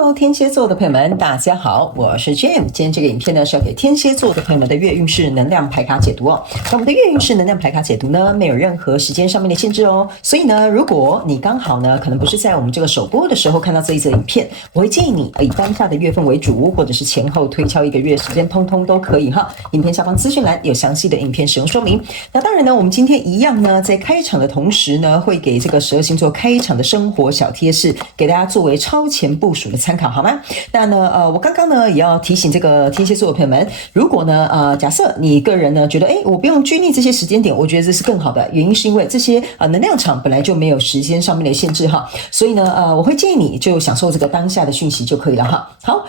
Hello， 天蠍座的朋友們，大家好，我是 Jane。今天這個影片呢是要給天蠍座的朋友們的月運勢能量牌卡解讀哦。那我們的月運勢能量牌卡解讀呢，沒有任何時間上面的限制哦。所以呢，如果你剛好呢，可能不是在我們這個首播的時候看到這一則影片，我會建議你以當下的月份為主，或者是前後推敲1個月時間，通通都可以哈。影片下方資訊欄有詳細的影片使用說明。那當然呢，我們今天一樣呢，在開場的同時呢，會給這個12星座開場的生活小貼士，給大家作為超前部署的參考，好嗎？那呢，我剛剛呢也要提醒這個天蠍座的朋友們，如果呢，假設你個人呢覺得，我不用拘泥這些時間點，我覺得這是更好的。原因是因為這些能量場本來就沒有時間上面的限制哈，所以呢，我會建議你就享受這個當下的訊息就可以了哈。好，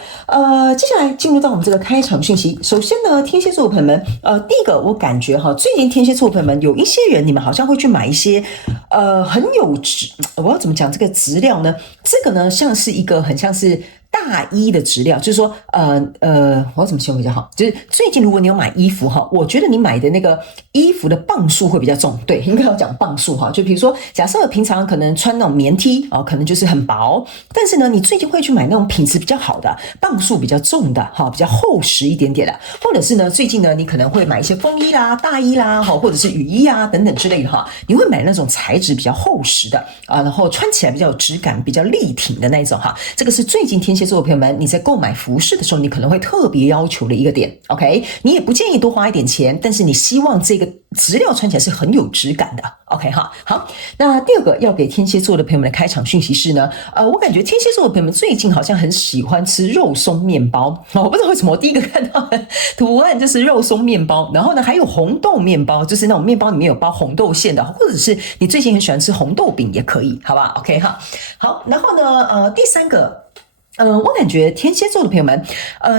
接下來進入到我們這個開場訊息。首先呢，天蠍座的朋友們，第一個我感覺哈，最近天蠍座的朋友們有一些人，你們好像會去買一些很有質，我要怎麼講這個質料呢？這個呢像是一個很像是大衣的質料，就是說，我要怎麼形容比較好？就是最近如果你有買衣服哈，我覺得你買的那個衣服的磅數會比較重，對，應該要講磅數哈。就比如說，假設平常可能穿那種棉 T 啊，可能就是很薄，但是呢，你最近會去買那種品質比較好的、磅數比較重的哈，比較厚實一點點的，或者是呢，最近呢，你可能會買一些風衣啦、大衣啦，哈，或者是雨衣啊等等之類的哈，你會買那種材質比較厚實的啊，然後穿起來比較有質感、比較力挺的那種哈。這個是最近天蠍座的朋友們，你在購買服飾的時候，你可能會特別要求的一個點 ，OK？ 你也不建議多花一點錢，但是你希望這個質料穿起來是很有質感的 ，OK 哈？好，那第二個要給天蠍座的朋友們的開場訊息是呢，我感覺天蠍座的朋友們最近好像很喜歡吃肉鬆麵包，我不知道為什麼，我第一個看到的圖案就是肉鬆麵包，然後呢還有紅豆麵包，就是那種麵包裡面有包紅豆餡的，或者是你最近很喜歡吃紅豆餅也可以，好吧 ？OK 哈？好，然後呢，第三個。我感覺天蠍座的朋友們，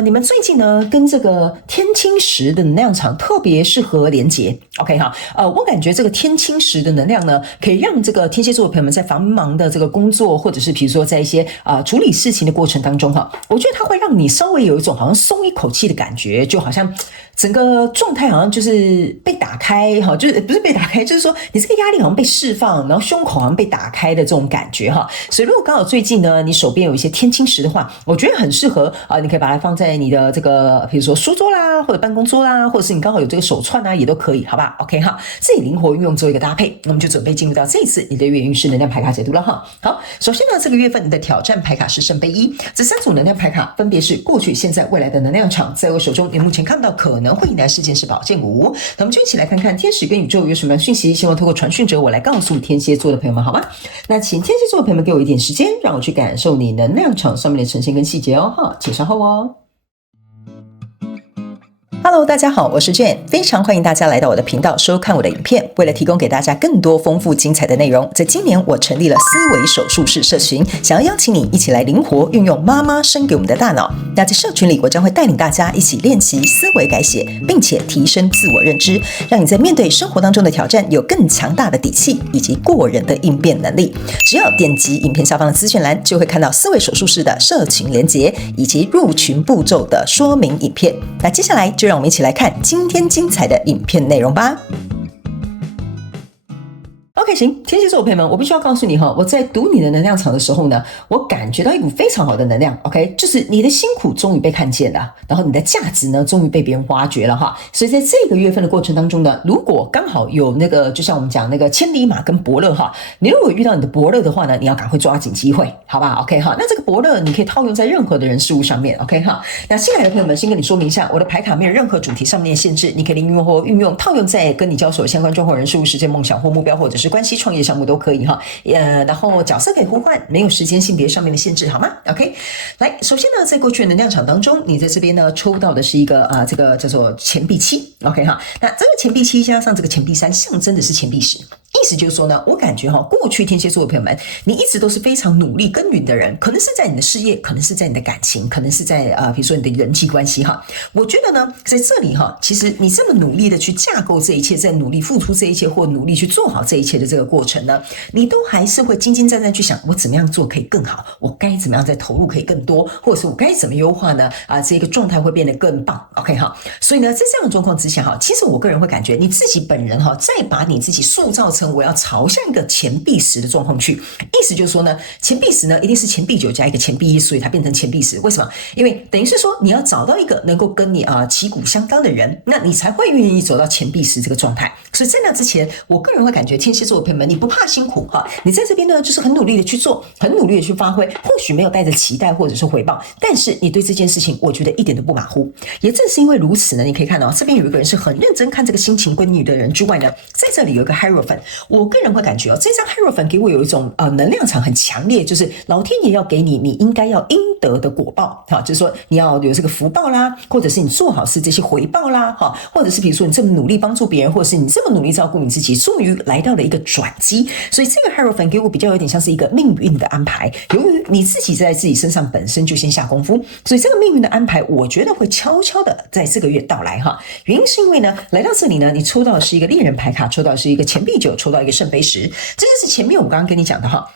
你們最近呢跟這個天青石的能量場特別適合連結 ，OK 哈？我感覺這個天青石的能量呢，可以讓這個天蠍座的朋友們在繁忙的這個工作，或者是比如說在一些處理事情的過程當中哈，我覺得它會讓你稍微有一種好像鬆一口氣的感覺，就好像整個狀態好像就是被打開哈，就是不是被打開，就是說你這個壓力好像被釋放，然後胸口好像被打開的這種感覺哈。所以如果剛好最近呢，你手邊有一些天青石的話，我覺得很適合你可以把它放在你的這個，比如說書桌啦，或者辦公桌啦，或者是你剛好有這個手串啊，也都可以，好吧 ？OK 哈，自己靈活運用做一個搭配，那我們就準備進入到這一次你的月運勢能量牌卡解讀了哈。好，首先呢，這個月份你的挑戰牌卡是聖杯1，這3組能量牌卡分別是過去、現在、未來的能量場，在我手中，你目前看到可能會迎來事件是寶劍5，那我們就一起來看看天使跟宇宙有什麼樣訊息，希望透過傳訊者我來告訴天蠍座的朋友們，好嗎？那請天蠍座的朋友們給我一點時間，讓我去感受你能量場上面的呈現跟細節哦，哈，請稍後哦。Hello， 大家好，我是 Jane， 非常歡迎大家來到我的頻道收看我的影片。為了提供給大家更多豐富精彩的內容，在今年我成立了思維手術室社群，想要邀請你一起來靈活運用媽媽生給我們的大腦。那在社群裡，我將會帶領大家一起練習思維改寫，並且提升自我認知，讓你在面對生活當中的挑戰有更強大的底氣以及過人的應變能力。只要點擊影片下方的資訊欄，就會看到思維手術室的社群連結以及入群步驟的說明影片。那接下來就讓我們一起來看今天精彩的影片內容吧。OK， 行，天蠍座的朋友們，我必須要告訴你哈，我在讀你的能量場的時候呢，我感覺到一股非常好的能量。OK， 就是你的辛苦終於被看見了，然後你的價值呢，終於被別人挖掘了哈。所以在這個月份的過程當中呢，如果剛好有那個，就像我們講那個千里馬跟伯樂哈，你如果遇到你的伯樂的話呢，你要趕快抓緊機會，好吧 ？OK 哈，那這個伯樂你可以套用在任何的人事物上面。OK 哈，那新來的朋友們，先跟你說明一下，我的牌卡沒有任何主題上面的限制，你可以利用或運用套用在跟你交手相關狀況、人事物、實踐、夢想或目標，或者是關係、創業項目都可以哈，然後角色可以互換，沒有時間性別上面的限制，好嗎 ？OK， 來，首先呢，在過去的能量場當中，你在這邊呢抽到的是一個這個叫做錢幣7 ，OK 哈，那這個錢幣7加上這個錢幣3，象徵的是錢幣10。意思就是說呢，我感覺過去天蠍座的朋友們，你一直都是非常努力耕耘的人，可能是在你的事業，可能是在你的感情，可能是在比如說你的人際關係哈。我覺得呢，在這裡哈，其實你這麼努力的去架構這一切，在努力付出這一切，或努力去做好這一切的這個過程呢，你都還是會兢兢戰戰去想，我怎麼樣做可以更好，我該怎麼樣再投入可以更多，或者是我該怎麼優化呢？這個狀態會變得更棒。OK 哈，所以呢，在這樣的狀況之下哈，其實我個人會感覺你自己本人哈，再把你自己塑造成呢，我要朝向一個錢幣10的狀況去。意思就是說呢，錢幣10呢一定是錢幣9加一個錢幣1，所以它變成錢幣10。為什麼？因為等於是說你要找到一個能夠跟你旗鼓相當的人，那你才會願意走到錢幣10這個狀態。所以在那之前，我個人會感覺天蠍座的朋友們，你不怕辛苦哈，你在這邊呢就是很努力的去做，很努力的去發揮，或許沒有帶着期待或者是回報，但是你對這件事情，我覺得一點都不馬虎。也正是因為如此呢，你可以看到這邊有一個人是很認真看這個心情規律的人之外呢，在這裡有一個 Hierophant， 我個人會感覺這張 Hierophant 給我有一種能量場很強烈，就是老天爺要給你應該要應得的果報，就是說你要有這個福報啦，或者是你做好事這些回報啦，或者是比如說你這麼努力幫助別人，或者是你這麼努力照顧你自己，終於來到了一個轉機。所以這個 Hierophant 給我比較有點像是一個命運的安排，由於你自己在自己身上本身就先下功夫，所以這個命運的安排我覺得會悄悄的在這個月到來哈。原因是因為呢，來到這裡呢，你抽到的是一個戀人牌卡，抽到的是一個錢幣9，抽到一個聖杯10，這就是前面我剛剛跟你講的哈。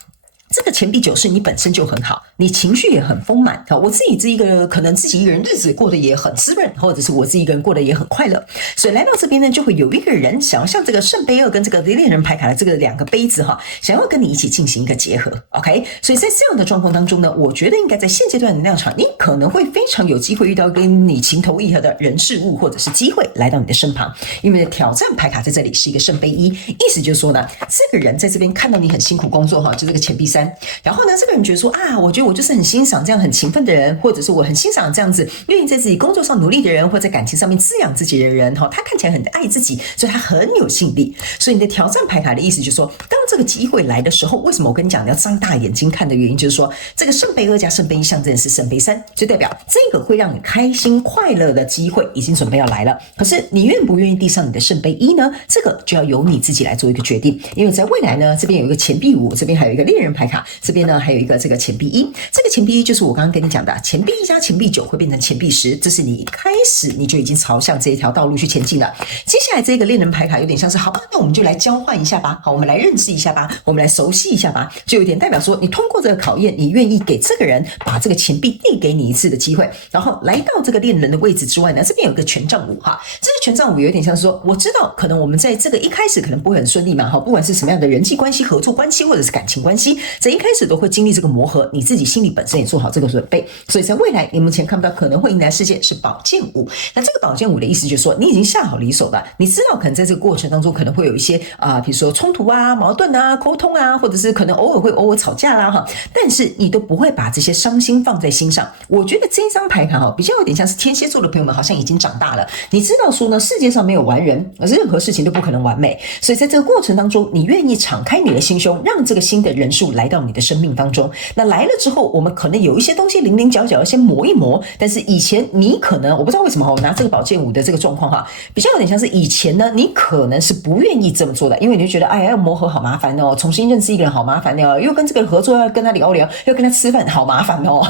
這個錢幣9是你本身就很好，你情緒也很豐滿。我自己這一個可能自己一個人日子過得也很滋潤，或者是我自己一個人過得也很快樂。所以來到這邊呢，就會有一個人想要像這個聖杯2跟這個戀人牌卡的這個2個杯子哈，想要跟你一起進行一個結合。OK， 所以在這樣的狀況當中呢，我覺得應該在現階段的能量場，你可能會非常有機會遇到跟你情投意合的人事物或者是機會來到你的身旁。因為挑戰牌卡在這裡是一個聖杯1，意思就是說呢，這個人在這邊看到你很辛苦工作哈，就這個錢幣3。然後呢，這個人覺得說啊，我覺得我就是很欣賞這樣很勤奮的人，或者是我很欣賞這樣子願意在自己工作上努力的人，或者在感情上面滋養自己的人哈，他看起來很愛自己，所以他很有吸引力。所以你的挑戰牌卡的意思就是說，當這個機會來的時候，為什麼我跟你講你要張大眼睛看的原因，就是說這個聖杯2加聖杯1象徵的是聖杯3，就代表這個會讓你開心快樂的機會已經準備要來了。可是你願不願意遞上你的聖杯1呢？這個就要由你自己來做一個決定。因為在未來呢，這邊有一個錢幣5，這邊還有一個戀人牌卡，這邊呢還有一個這個錢幣1，這個錢幣1就是我剛剛跟你講的錢幣1加錢幣9會變成錢幣10，這是你一開始你就已經朝向這一條道路去前進了。接下來這個戀人牌卡有點像是好吧，那我們就來交換一下吧，好，我們來認識一下吧，我們來熟悉一下吧，就有點代表說你通過這個考驗，你願意給這個人把這個錢幣遞給你一次的機會，然後來到這個戀人的位置之外呢，這邊有個權杖5哈，這個權杖5有點像是說，我知道可能我們在這個一開始可能不會很順利嘛，哈，不管是什麼樣的人際關係、合作關係或者是感情關係，在一開始都會經歷這個磨合，你自己心裡本身也做好這個準備，所以在未來你目前看不到可能會迎來事件是寶劍5。那這個寶劍5的意思就是說，你已經下好離手了，你知道可能在這個過程當中可能會有一些比如說衝突啊、矛盾啊、溝通啊，或者是可能偶爾吵架啦哈，但是你都不會把這些傷心放在心上。我覺得這張牌卡比較有點像是天蠍座的朋友們好像已經長大了，你知道說呢，世界上沒有完人，任何事情都不可能完美，所以在這個過程當中，你願意敞開你的心胸，讓這個新的人數來到你的生命當中。那來了之後，我們可能有一些東西稜稜角角要先磨一磨，但是以前你可能我不知道為什麼我拿這個寶劍5的這個狀況哈，比較有點像是以前呢，你可能是不願意這麼做的，因為你就覺得哎呀，要磨合好麻煩哦，重新認識一個人好麻煩哦，又跟這個人合作要跟他聊聊，要跟他吃飯好麻煩哦。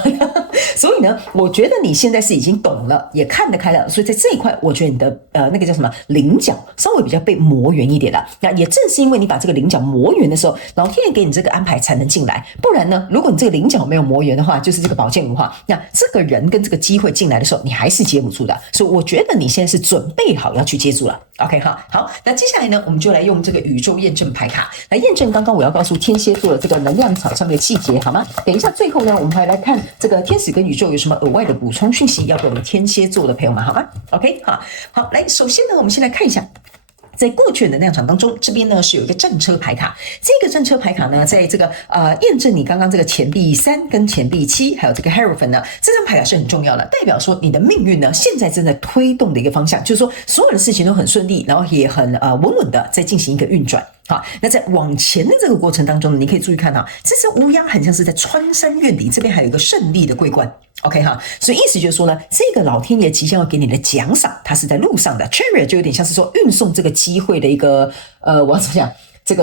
所以呢，我覺得你現在是已經懂了，也看得開了，所以在這一塊，我覺得你的那個叫什麼稜角稍微比較被磨圓一點了。那也正是因為你把這個稜角磨圓的時候，老天爺給你這個安排才能進來，不然呢，如果你這個稜角沒有磨圓的話，就是這個寶劍5哈，那這個人跟這個機會進來的時候，你還是接不住的。所以我覺得你現在是準備好要去接住了。OK 哈，好，那接下來呢，我們就來用這個宇宙驗證牌卡來驗證剛剛我要告訴天蠍座的這個能量場上的細節，好嗎？等一下最後呢，我們還來看這個天使跟宇宙有什麼額外的補充訊息要給我們天蠍座的朋友們，好嗎 ？OK 好，來，首先呢，我們先來看一下。在過去的能量場當中，這邊呢是有一個戰車牌卡，這個戰車牌卡呢，在這個驗證你剛剛這個錢幣3跟錢幣7，還有這個 Hierophant 呢，這張牌卡是很重要的，代表說你的命運呢現在正在推動的一個方向，就是說所有的事情都很順利，然後也很穩穩的在進行一個運轉。好，那在往前的這個過程當中呢，你可以注意看到，這隻烏鴉很像是在穿山越嶺，這邊還有一個勝利的桂冠。OK 哈，所以意思就是說呢，這個老天爺即將要給你的獎賞，它是在路上的。Chariot 就有點像是說運送這個機會的一個我要怎麼講？這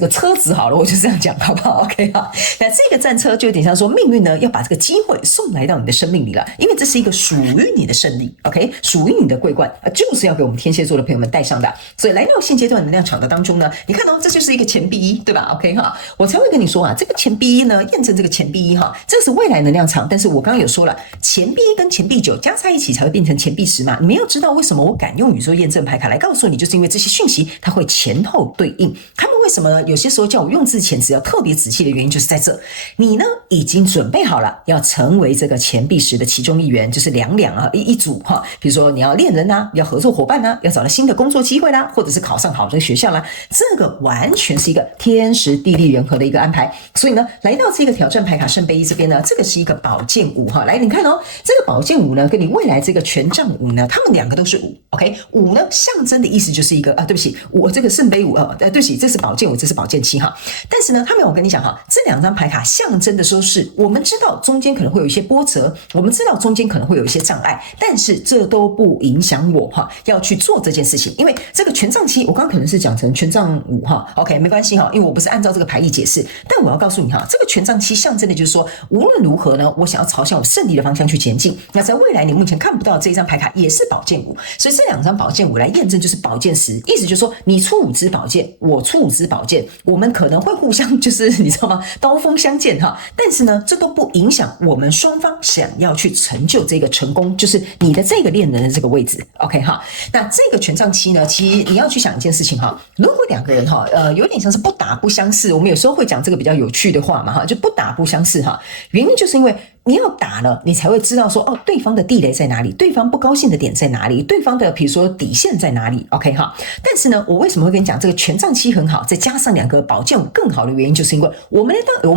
個車子好了，我就這樣講好不好 ？OK 哈，那這個戰車就有點像說命運呢要把這個機會送來到你的生命裡了，因為這是一個屬於你的勝利 ，OK， 屬於你的桂冠，就是要給我們天蠍座的朋友們帶上的。所以來到現階段能量場的當中呢，你看這就是一個錢幣1，對吧 ？OK 哈，我才會跟你說這個錢幣1呢驗證這個錢幣1哈，這個是未來能量場，但是我剛剛有說了，錢幣1跟錢幣9加在一起才會變成錢幣10嘛。你們要知道為什麼我敢用宇宙驗證牌卡來告訴你，就是因為這些訊息它會前後對應。他們為什麼有些時候叫我用字遣詞要特別仔細的原因就是在這，你呢已經準備好了要成為這個錢幣石的其中一員，就是兩一組哈。比如說你要戀人啊，要合作夥伴啊，要找到新的工作機會啦，或者是考上好的學校啦，這個完全是一個天時地利人和的一個安排。所以呢，來到這個挑戰牌卡聖杯一這邊呢，這個是一個宝劍五哈。來，你看哦，這個寶劍五呢，跟你未來這個權杖五呢，他們兩個都是五。OK， 五呢象徵的意思就是一個對不起，我這個圣杯五對不起，這是宝劍五，這是寶劍七哈。但是呢，他們我跟你講哈，這兩張牌卡象徵的時候是我們知道中間可能會有一些波折，我們知道中間可能會有一些障礙，但是這都不影響我哈要去做這件事情，因為這個權杖七，我刚剛可能是講成權杖五哈 ，OK 沒關係哈，因為我不是按照這個牌意解釋，但我要告訴你哈，這個權杖七象徵的就是說，無論如何呢，我想要朝向我勝利的方向去前進。那在未來你目前看不到這一張牌卡也是寶劍五，所以這兩張寶劍五來驗證就是寶劍十，意思就是說你出5支寶劍，我出5支寶劍，我們可能會互相就是你知道嗎，刀鋒相見哈，但是呢，這都不影響我們雙方想要去成就這個成功，就是你的這個戀人的這個位置 ，OK 哈。那這個權杖七呢，其實你要去想一件事情哈，如果兩個人哈，有點像是不打不相識，我們有時候會講這個比較有趣的話嘛哈，就不打不相識哈，原因就是因為你要打了，你才會知道說哦，對方的地雷在哪裡，對方不高興的點在哪裡，對方的比如說底線在哪裡 ，OK 哈。但是呢，我為什麼會跟你講這個權杖七很好，再加上兩個寶劍五更好的原因，就是因為我們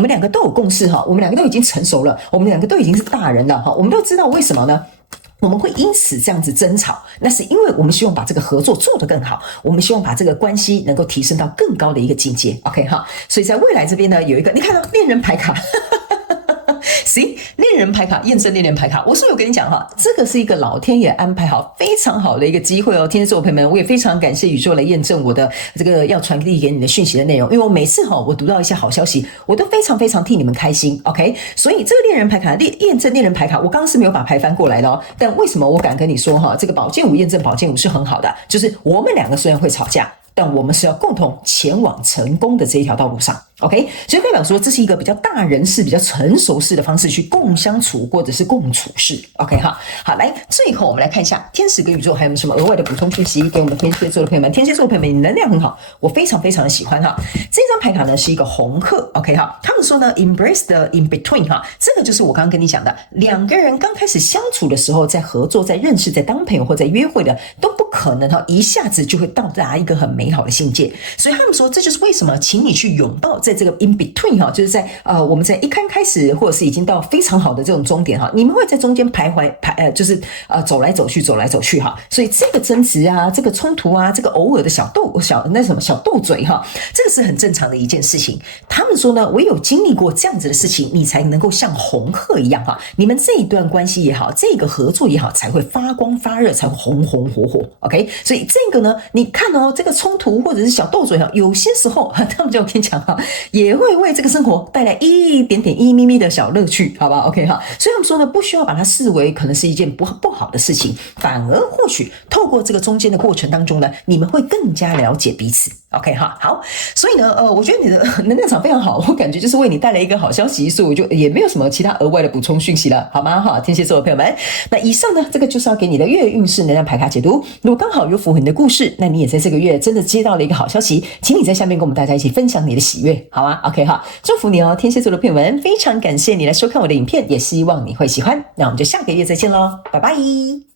兩個都有共識哈，我們兩個都已經成熟了，我們兩個都已經是大人了哈，我們都知道為什麼呢？我們會因此這樣子爭吵，那是因為我們希望把這個合作做得更好，我們希望把這個關係能夠提升到更高的一個境界 ，OK 哈。所以在未來這邊呢，有一個你看到戀人牌卡。行，戀人牌卡驗證戀人牌卡，我是不是有跟你講哈，這個是一個老天爺安排好非常好的一個機會哦。天蠍座的朋友們，我也非常感謝宇宙來驗證我的這個要傳遞給你的訊息的內容，因為我每次我讀到一些好消息，我都非常非常替你們開心 ，OK？ 所以這個戀人牌卡驗證戀人牌卡，我剛剛是沒有把牌翻過來的哦，但為什麼我敢跟你說哈，這個寶劍五驗證寶劍五是很好的，就是我們兩個雖然會吵架，但我們是要共同前往成功的這一條道路上 ，OK？ 所以代表說這是一個比較大人式、比較成熟式的方式去共相處或者是共處事 ，OK 哈？好，來最後我們來看一下天使跟宇宙還有沒有什麼額外的補充訊息給我們天蠍座的朋友們。天蠍座的朋友們，你能量很好，我非常非常的喜歡哈。這張牌卡呢是一個紅鶴 ，OK 哈？他們說呢 ，embrace the in between 哈，這個就是我剛剛跟你講的，兩個人剛開始相處的時候，在合作、在認識、在當朋友或在約會的，都不可能哈一下子就會到達一個很美好的境界。所以他們說，這就是為什麼，請你去擁抱在這個 in between 哈，就是在我們在一開始或者是已經到非常好的這種終點哈，你們會在中間徘徊就是走來走去哈。所以這個爭執啊，這個衝突啊，這個偶爾的小鬥嘴哈，這個是很正常的一件事情。他們說呢，唯有經歷過這樣子的事情，你才能夠像紅鶴一樣哈，你們這一段關係也好，這個合作也好，才會發光發熱，才會紅紅火火。OK， 所以這個呢，你看哦，這個衝突或者是小鬥嘴哈，有些時候他們就跟你講哈，也會為這個生活帶來一點點一咪咪的小樂趣，好吧 ？OK 哈，所以他們說呢，不需要把它視為可能是一件不好的事情，反而或許透過這個中間的過程當中呢，你們會更加了解彼此。OK 哈，好，所以呢，我覺得你的能量場非常好，我感覺就是為你帶來一個好消息，所以我就也沒有什麼其他額外的補充訊息了，好嗎？哈，天蠍座的朋友們，那以上呢，這個就是要給你的月運勢能量牌卡解讀。如果剛好有符合你的故事，那你也在這個月真的接到了一個好消息，請你在下面跟我們大家一起分享你的喜悅，好嗎 ？OK 哈，祝福你哦，天蠍座的朋友們，非常感謝你來收看我的影片，也希望你會喜歡。那我們就下個月再見嘍，拜拜。